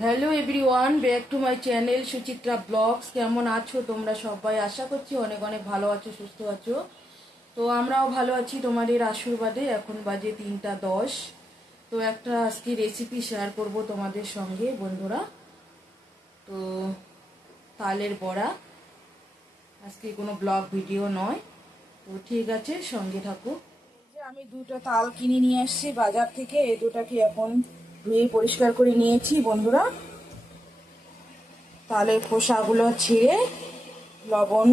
Hello everyone, back to my channel Suchitra blogs. কেমন আছো তোমরা সবাই? আশা করছি অনেক অনেক ভালো আছো, সুস্থ আছো। তো আমরাও ভালো আছি তোমাদের আশীর্বাদে। এখন বাজে 3টা 10। তো একটা আজকে রেসিপি শেয়ার করব তোমাদের সঙ্গে বন্ধুরা। তো তালের বড়া, আজকে কোনো ব্লগ ভিডিও নয়। তো ঠিক আছে, সঙ্গে থাকো। এই যে আমি দুটো তাল কিনে নিয়ে এসেছি বাজার থেকে। এই দুটাকে এখন ধুয়ে পরিষ্কার করে নিয়েছি বন্ধুরা। তালের খোসাগুলো ছিঁড়ে লবণ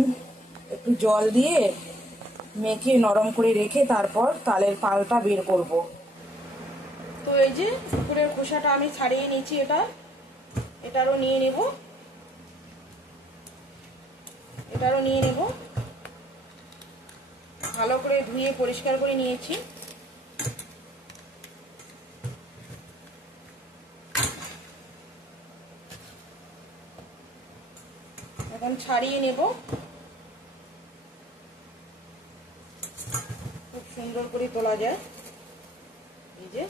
একটু জল দিয়ে মেখে নরম করে রেখে তারপর তালের পালটা বের করব। তো এই যে উপরের খোসাটা আমি ছাড়িয়ে নিয়েছি, এটারও নিয়ে নেব। ভালো করে ধুয়ে পরিষ্কার করে নিয়েছি। এখন ছাড়িয়ে নেব, খুব সুন্দর করে তোলা যায়। এই যে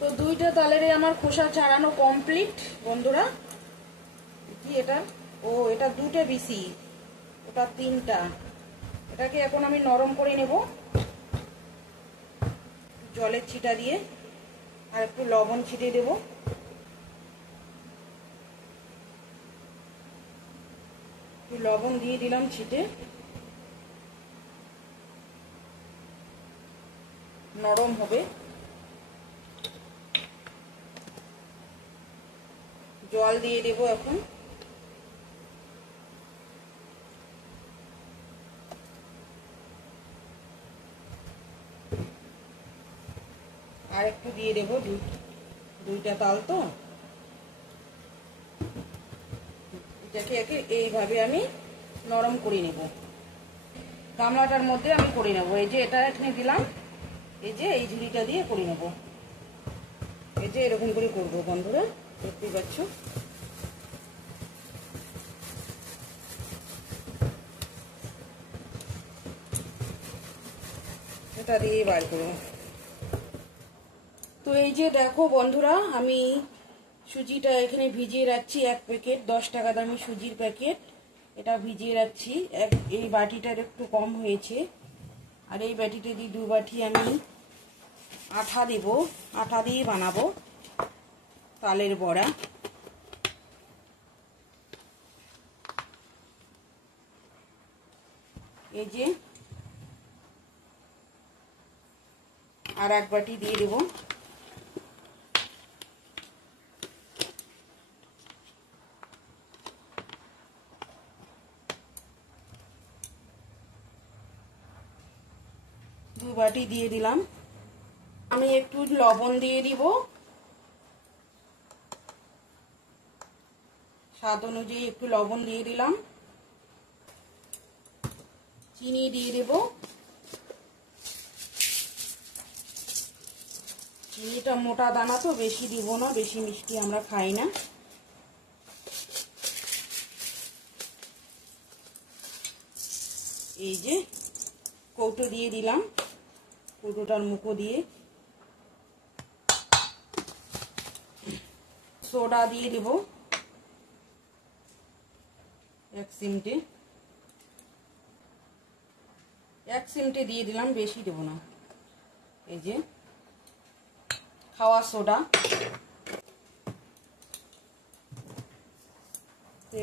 তো দুইটা তালের আমার খোসা ছাড়ানো কমপ্লিট বন্ধুরা। কি এটা? এটা দুটো বিসি, ওটা 3টা। এটাকে এখন আমি নরম করে নেব জলের ছিটা দিয়ে, আর একটু লবণ ছিটিয়ে দেব। একটু লবণ দিয়ে দিলাম ছিটে, নরম হবে। জল দিয়ে দেব এখন। আর একটু দিয়ে দেব, দুইটা তাল তো। এটাকে এইভাবে আমি নরম করে নেব, গামলাটার মধ্যে আমি করে নেব। এই যে এটা এখানে দিলাম, এই যে এই ঝুড়িটা দিয়ে করে নেব। এই যে এরকম করে করবো বন্ধুরা, দেখতে পাচ্ছ। এটা দিয়ে বার করব। তো এই যে দেখো বন্ধুরা, আমি সুজিটা এখানে ভিজিয়ে রাখছি। 1 প্যাকেট 10 টাকা দামি সুজির প্যাকেট, এটা ভিজিয়ে রাখছি। এই বাটিটার একটু কম হয়েছে, আর এই বাটিটা দিয়ে 2 বাটি আমি আটা দেব। আটা দিয়ে বানাবো তালের বড়া। এই যে আর 1 বাটি দিয়ে দেব। দু বাটি দিয়ে দিলাম। আমি একটু লবণ দিয়ে দিব, স্বাদ অনুযায়ী একটু লবণ দিয়ে দিলাম। চিনি দিয়ে দেব। চিনিটা মোটা দানা তো, বেশি দিব না, বেশি মিষ্টি আমরা খাই না। এই যে কৌটো দিয়ে দিলাম, কৌটোটার মুখো দিয়ে। সোডা দিয়ে দেব 1 চিমটে। 1 চিমটে দিয়ে দিলাম, বেশি দেব না। এই যে খাওয়া সোডা।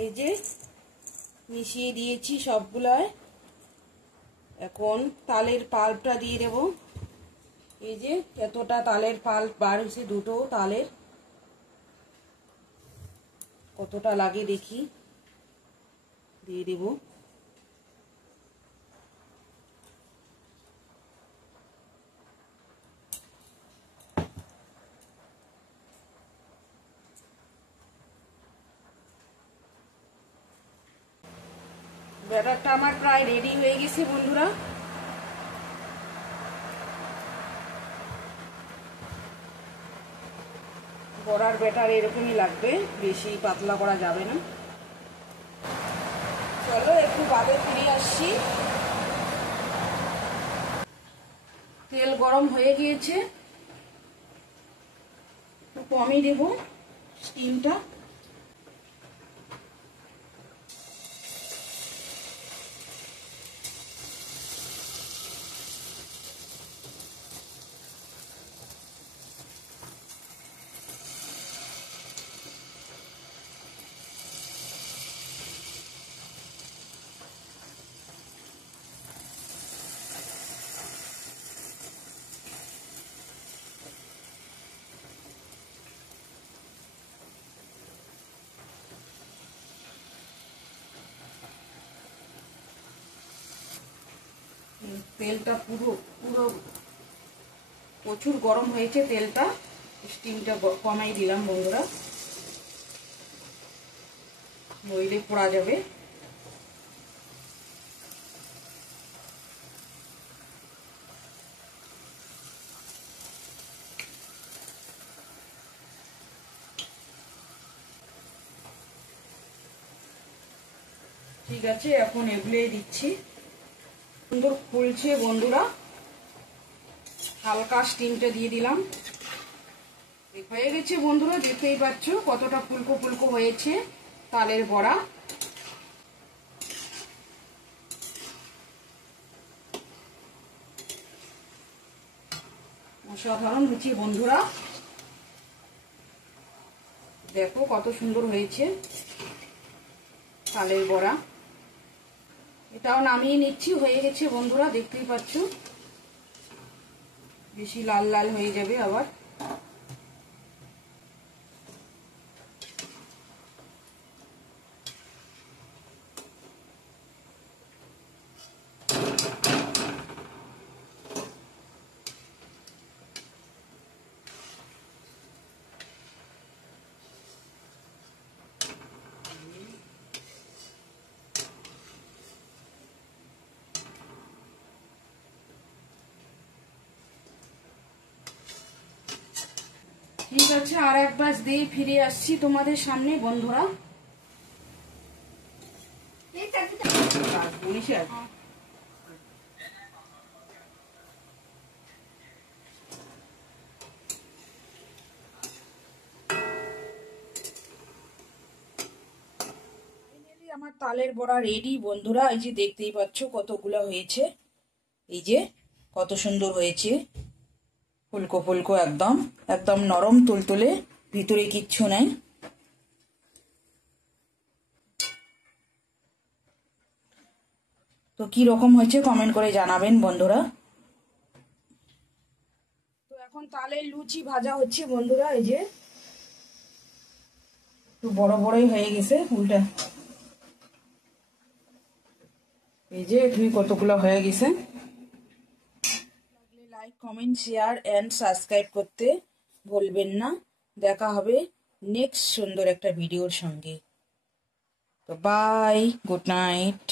এই যে মিশিয়ে দিয়েছি সবগুলায়। এখন তালের পাল্পটা দিয়ে দেব। এই যে এতটা তালের পাল্প বার হয়েছে, দুটো তালের। কতটা লাগে দেখি, দিয়ে দেব। ব্যাটারটা আমার প্রায় রেডি হয়ে গেছে বন্ধুরা। বড়ার ব্যাটার এরকমই লাগবে, বেশি পাতলা করা যাবে না। চলো একটু একটু বাদে ফিরে আসছি। তেল গরম হয়ে গিয়েছে, একটু কমই দেব স্টিমটা। তেলটা পুরো পুরো প্রচুর গরম হয়েছে তেলটা, স্টিমটা কমাই দিলাম বন্ধুরা, নইলে পোড়া যাবে। ঠিক আছে, এখন এগুলোই দিচ্ছি। সুন্দর ফুলছে বন্ধুরা, হালকা স্টিমটা দিয়ে দিলাম। হয়ে গেছে বন্ধুরা, দেখতেই পাচ্ছ কতটা ফুলকো ফুলকো হয়েছে তালের বড়া। অসাধারণ হচ্ছে বন্ধুরা, দেখো কত সুন্দর হয়েছে তালের বড়া। এটাও নামিয়ে নিচ্ছি, হয়ে গেছে বন্ধুরা, দেখতেই পাচ্ছ। বেশি লাল লাল হয়ে যাবে আবার। ঠিক আছে, আর এক ব্যাচ দিয়ে ফিরে আসছি তোমাদের সামনে বন্ধুরা। আমার তালের বড়া রেডি বন্ধুরা, এই যে দেখতেই পাচ্ছ কতগুলো হয়েছে, এই যে কত সুন্দর হয়েছে, ফুলকো ফুলকো, একদম একদম নরম তুলতুলে, ভিতরে কিচ্ছু নাই। তো কি রকম হয়েছে কমেন্ট করে জানাবেন বন্ধুরা। তো এখন তালের লুচি ভাজা হচ্ছে বন্ধুরা, এই যে একটু বড় বড়ই হয়ে গেছে ফুলটা, এই যে কতগুলো হয়ে গেছে। Like comment share and subscribe করতে ভুলবেন না। দেখা হবে নেক্সট সুন্দর একটা ভিডিওর সঙ্গে। তো বাই, গুড নাইট।